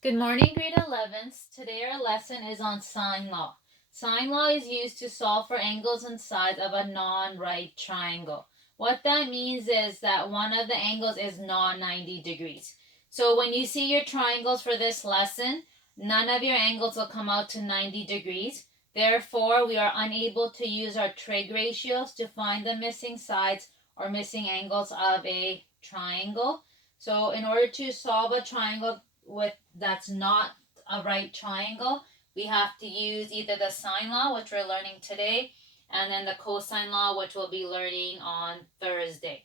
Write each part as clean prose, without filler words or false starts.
Good morning, grade 11s. Today our lesson is on sine law. Sine law is used to solve for angles and sides of a non-right triangle. What that means is that one of the angles is not 90 degrees. So when you see your triangles for this lesson, none of your angles will come out to 90 degrees. Therefore, we are unable to use our trig ratios to find the missing sides or missing angles of a triangle. So in order to solve a triangle with that's not a right triangle, we have to use either the sine law, which we're learning today, and then the cosine law, which we'll be learning on Thursday.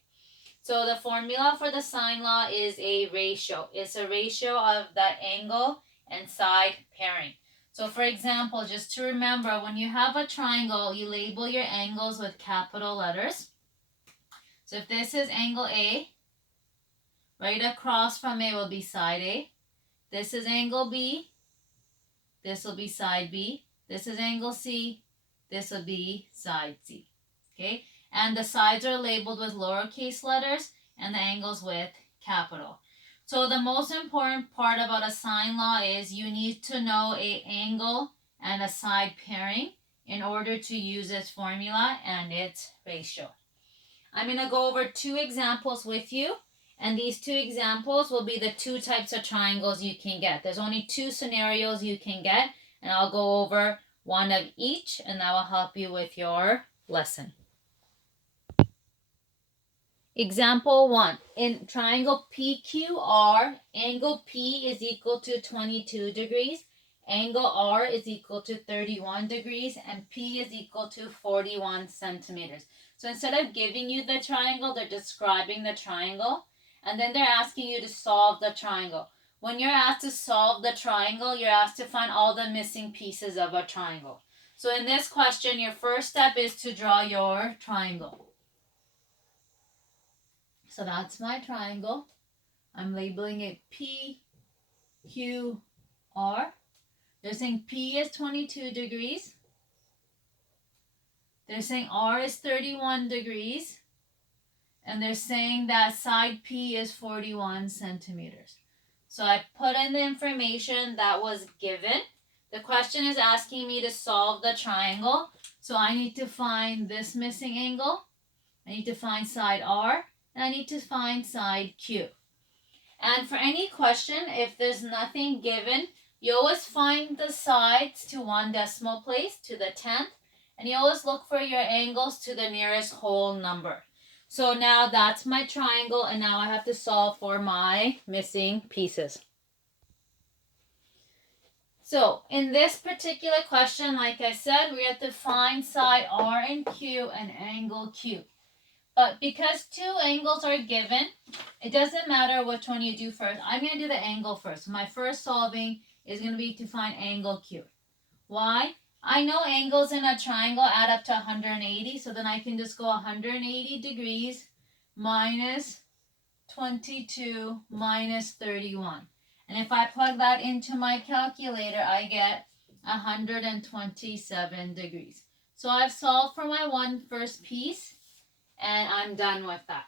So the formula for the sine law is a ratio. It's a ratio of the angle and side pairing. So for example, just to remember, when you have a triangle, you label your angles with capital letters. So if this is angle A, right across from it will be side A. This is angle B. This will be side B. This is angle C. This will be side C. Okay? And the sides are labeled with lowercase letters and the angles with capital. So the most important part about a sine law is you need to know an angle and a side pairing in order to use its formula and its ratio. I'm going to go over two examples with you. And these two examples will be the two types of triangles you can get. There's only two scenarios you can get, and I'll go over one of each, and that will help you with your lesson. Example 1. In triangle PQR, angle P is equal to 22 degrees, angle R is equal to 31 degrees, and P is equal to 41 centimeters. So instead of giving you the triangle, they're describing the triangle. And then they're asking you to solve the triangle. When you're asked to solve the triangle, you're asked to find all the missing pieces of a triangle. So in this question, your first step is to draw your triangle. So that's my triangle. I'm labeling it P, Q, R. They're saying P is 22 degrees. They're saying R is 31 degrees. And they're saying that side P is 41 centimeters. So I put in the information that was given. The question is asking me to solve the triangle. So I need to find this missing angle. I need to find side R. And I need to find side Q. And for any question, if there's nothing given, you always find the sides to one decimal place, to the 10th. And you always look for your angles to the nearest whole number. So now that's my triangle, and now I have to solve for my missing pieces. So in this particular question, like I said, we have to find side R and Q and angle Q. But because two angles are given, it doesn't matter which one you do first. I'm going to do the angle first. My first solving is going to be to find angle Q. Why? I know angles in a triangle add up to 180, so then I can just go 180 degrees minus 22 minus 31. And if I plug that into my calculator, I get 127 degrees. So I've solved for my first piece, and I'm done with that.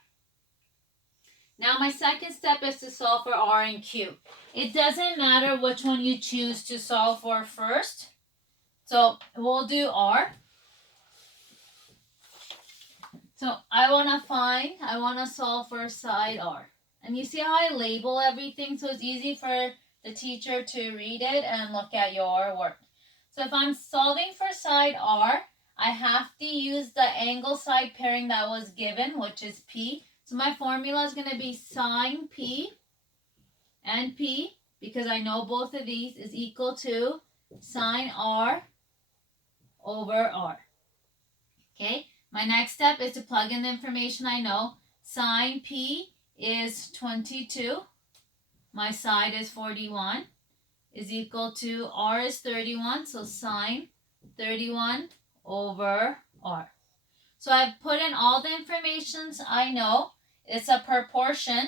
Now my second step is to solve for R and Q. It doesn't matter which one you choose to solve for first. So we'll do R. So I want to solve for side R. And you see how I label everything, so it's easy for the teacher to read it and look at your work. So if I'm solving for side R, I have to use the angle side pairing that was given, which is P. So my formula is going to be sine P and P, because I know both of these, is equal to sine R over R. Okay, my next step is to plug in the information I know. Sine P is 22. My side is 41. Is equal to R is 31. So sine 31 over R. So I've put in all the information I know. It's a proportion.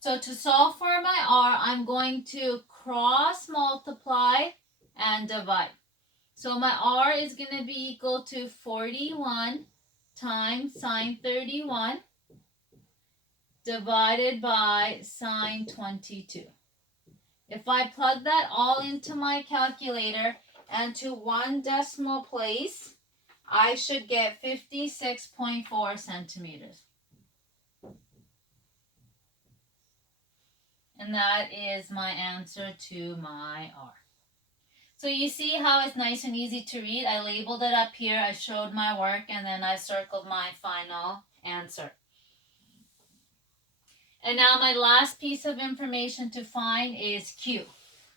So to solve for my R, I'm going to cross multiply and divide. So my R is going to be equal to 41 times sine 31 divided by sine 22. If I plug that all into my calculator and to one decimal place, I should get 56.4 centimeters. And that is my answer to my R. So you see how it's nice and easy to read. I labeled it up here, I showed my work, and then I circled my final answer. And now my last piece of information to find is Q.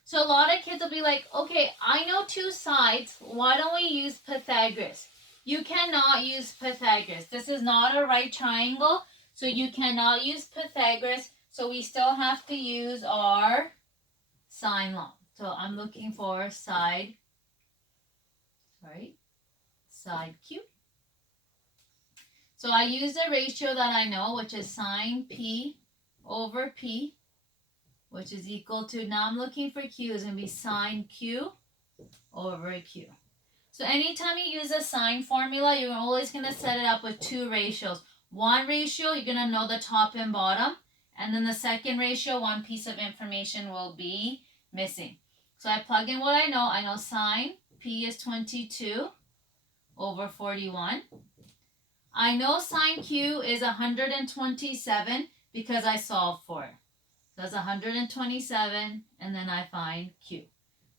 So a lot of kids will be like, okay, I know two sides. Why don't we use Pythagoras? You cannot use Pythagoras. This is not a right triangle, so you cannot use Pythagoras. So we still have to use our sine law. So I'm looking for side Q. So I use the ratio that I know, which is sine P over P, which is equal to, now I'm looking for Q, is going to be sine Q over Q. So anytime you use a sine formula, you're always going to set it up with two ratios. One ratio, you're going to know the top and bottom. And then the second ratio, one piece of information will be missing. So I plug in what I know. I know sine P is 22 over 41. I know sine Q is 127 because I solved for it. So that's 127, and then I find Q.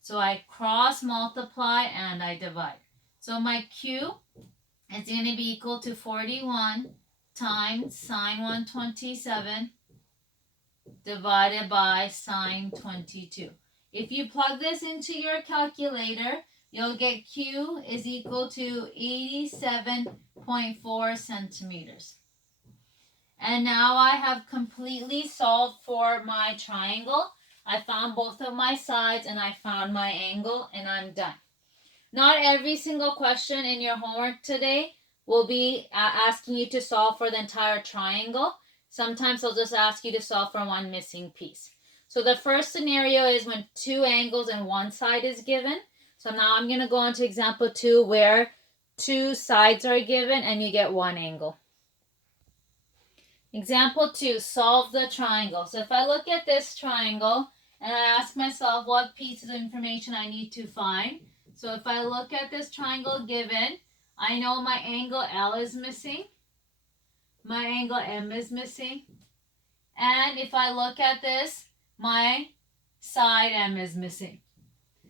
So I cross multiply and I divide. So my Q is going to be equal to 41 times sine 127 divided by sine 22. If you plug this into your calculator, you'll get Q is equal to 87.4 centimeters. And now I have completely solved for my triangle. I found both of my sides and I found my angle, and I'm done. Not every single question in your homework today will be asking you to solve for the entire triangle. Sometimes they'll just ask you to solve for one missing piece. So the first scenario is when two angles and one side is given. So now I'm going to go on to example 2 where two sides are given and you get one angle. Example 2, solve the triangle. So if I look at this triangle and I ask myself what pieces of information I need to find. So if I look at this triangle given, I know my angle L is missing. My angle M is missing. And if I look at this, my side M is missing.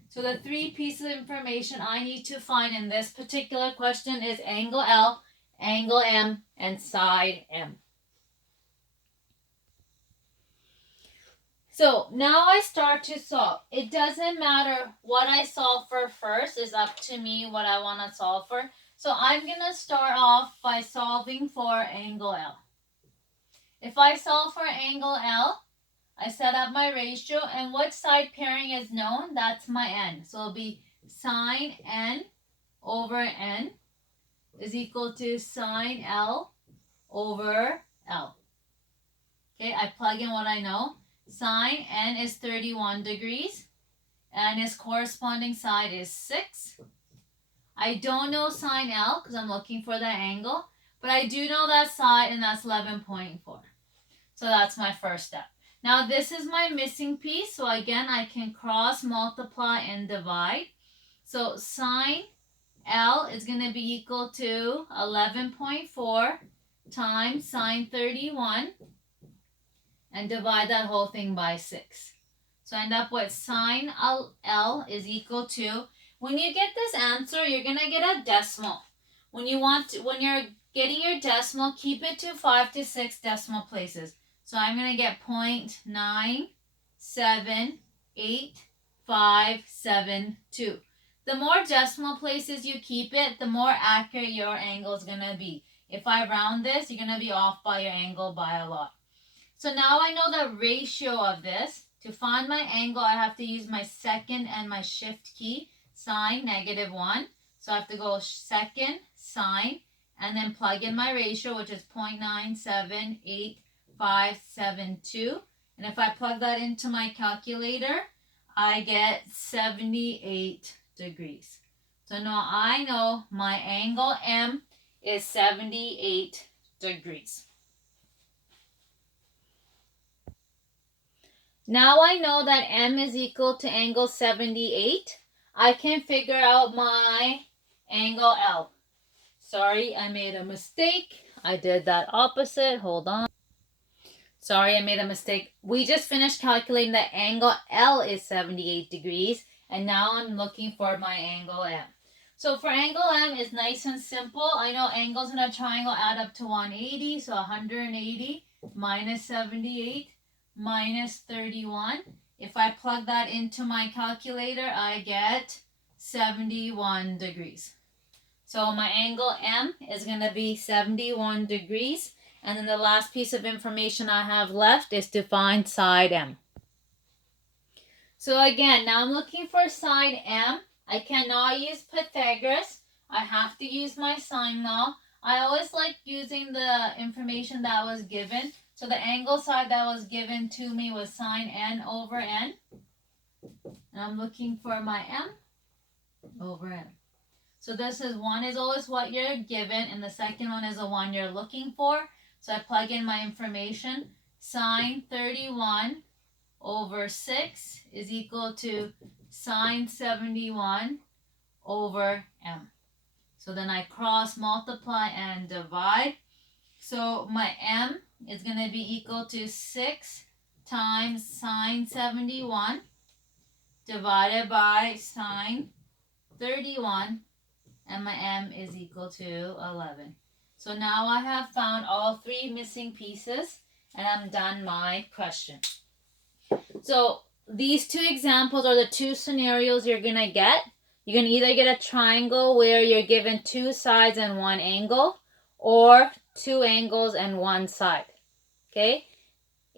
So the three pieces of information I need to find in this particular question is angle L, angle M, and side M. So now I start to solve. It doesn't matter what I solve for first. It's up to me what I want to solve for. So I'm going to start off by solving for angle L. If I solve for angle L, I set up my ratio, and what side pairing is known? That's my n. So it'll be sine n over n is equal to sine L over L. Okay, I plug in what I know. Sine n is 31 degrees, and its corresponding side is 6. I don't know sine L because I'm looking for that angle, but I do know that side, and that's 11.4. So that's my first step. Now this is my missing piece, so again I can cross multiply and divide. So sine L is going to be equal to 11.4 times sine 31 and divide that whole thing by 6. So I end up with sine L is equal to, when you get this answer, you're going to get a decimal. When you're getting your decimal, keep it to 5 to 6 decimal places. So I'm going to get 0.97857. The more decimal places you keep it, the more accurate your angle is going to be. If I round this, you're going to be off by your angle by a lot. So now I know the ratio of this. To find my angle, I have to use my second and my shift key, sine -1. So I have to go second, sine, and then plug in my ratio, which is 0.97857. And if I plug that into my calculator, I get 78 degrees. So now I know my angle M is 78 degrees. Now I know that M is equal to angle 78. I can figure out my angle L. Sorry, I made a mistake. I did that opposite. Hold on. Sorry, I made a mistake. We just finished calculating that angle L is 78 degrees, and now I'm looking for my angle M. So for angle M, it's nice and simple. I know angles in a triangle add up to 180, so 180 minus 78 minus 31. If I plug that into my calculator, I get 71 degrees. So my angle M is going to be 71 degrees. And then the last piece of information I have left is to find side M. So again, now I'm looking for side M. I cannot use Pythagoras. I have to use my sine law. I always like using the information that was given. So the angle side that was given to me was sine N over N. And I'm looking for my M over N. So this is one is always what you're given, and the second one is the one you're looking for. So I plug in my information. Sine 31 over 6 is equal to sine 71 over M. So then I cross multiply and divide. So my M is going to be equal to 6 times sine 71 divided by sine 31, and my M is equal to 11. So now I have found all three missing pieces, and I'm done my question. So these two examples are the two scenarios you're going to get. You're going to either get a triangle where you're given two sides and one angle, or two angles and one side. Okay?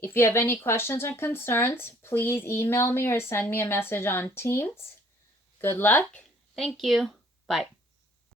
If you have any questions or concerns, please email me or send me a message on Teams. Good luck. Thank you. Bye.